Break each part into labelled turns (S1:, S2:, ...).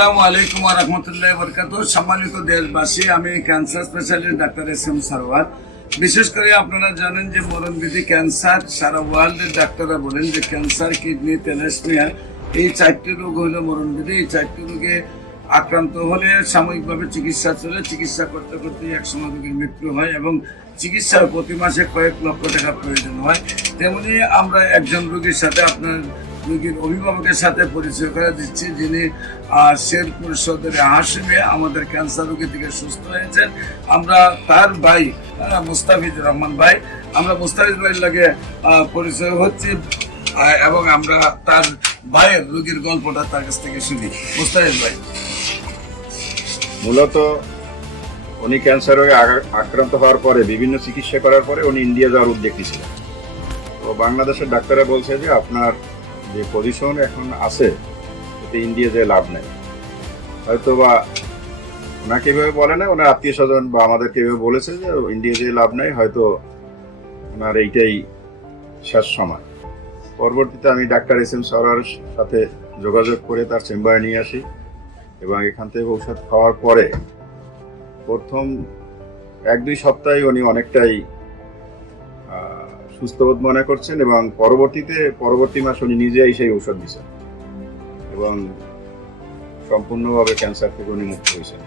S1: আসসালামু আলাইকুম রহমতুল্লাহ বরকাত সম্মানিত দেশবাসী, আমি cancer specialist doctor S M Sarwar বিশেষ করে আপনারা জানেন যে মরণবিধি ক্যান্সার, সারা ওয়ার্ল্ডের ডাক্তাররা বলেন যে ক্যান্সার, কিডনি তেলেসমিয়া এই চারটি রোগ হলো মরণবিধি। এই চারটি রোগে আক্রান্ত হলে সাময়িকভাবে চিকিৎসা চলে। চিকিৎসা করতে করতে একসময় রোগীর মৃত্যু হয় এবং চিকিৎসার প্রতি মাসে কয়েক লক্ষ টাকা প্রয়োজন হয়। তেমনি আমরা একজন রোগীর সাথে আপনার রোগীর অভিভাবকের সাথে পরিচয় করে দিচ্ছি যিনি আহ, শেরপুর সদরে হাসিমে আমাদের ক্যান্সার রোগী থেকে সুস্থ হয়েছেন। আমরা তার ভাই আহ, মুস্তাফিজুর রহমান ভাই আমরা মুস্তাফিজ ভাইয়ের লাগে পরিচয় হচ্ছে এবং আমরা তার ভাইয়ের রোগীর গল্পটা তার কাছ থেকে শুনি। মুস্তাফিজ ভাই।
S2: মূলত উনি ক্যান্সার রোগে আক্রান্ত হওয়ার পরে বিভিন্ন চিকিৎসা করার পরে উনি ইন্ডিয়া যাওয়ার উদ্যোগ নিয়েছিলেন। তো বাংলাদেশের ডাক্তাররা বলছে যে আপনার যে পজিশন এখন আছে, এতে ইন্ডিয়া যে লাভ নেই। হয়তো বা ওনাকে এভাবে বলে না, ওনার আত্মীয় স্বজন বা আমাদেরকে এভাবে বলেছে যে ইন্ডিয়া যে লাভ নেই, হয়তো ওনার এইটাই শেষ সময়। পরবর্তীতে আমি ডাক্তার এস এম সরার সাথে যোগাযোগ করে তার চেম্বারে নিয়ে আসি এবং এখান থেকে ঔষধ খাওয়ার পরে প্রথম এক দুই সপ্তাহে উনি অনেকটাই সুস্থবোধ মনে করছেন এবং পরবর্তীতে, পরবর্তী মাস উনি নিজেই সেই ঔষধ দিচ্ছেন এবং সম্পূর্ণভাবে ক্যান্সার থেকে উনি মুক্ত হয়েছেন।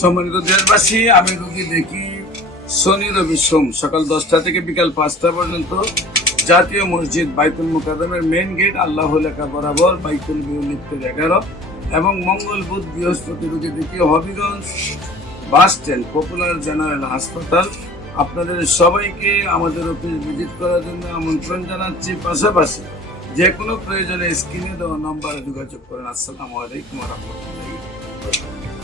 S1: সম্মানিত দেশবাসী, আমি রোগী দেখি শনি, রবি, সোম, সকাল দশটা থেকে বিকাল পাঁচটা পর্যন্ত জাতীয় মসজিদ বাইতুল মুকাদমের মেন গেট আল্লাহ লেখা বরাবর বাইতুল বিউলিপ্তের এগারো এবং মঙ্গল বুধ বৃহস্পতি রোগী দেখি Habiganj bus stand, popular general হাসপাতাল। আপনাদের সবাইকে আমাদের অফিস ভিজিট করার জন্য আমন্ত্রণ জানাচ্ছি। পাশাপাশি যে কোনো প্রয়োজনে স্ক্রিনে দেওয়া নম্বরে যোগাযোগ করেন। আসসালামু আলাইকুম রহমতুল্লাহ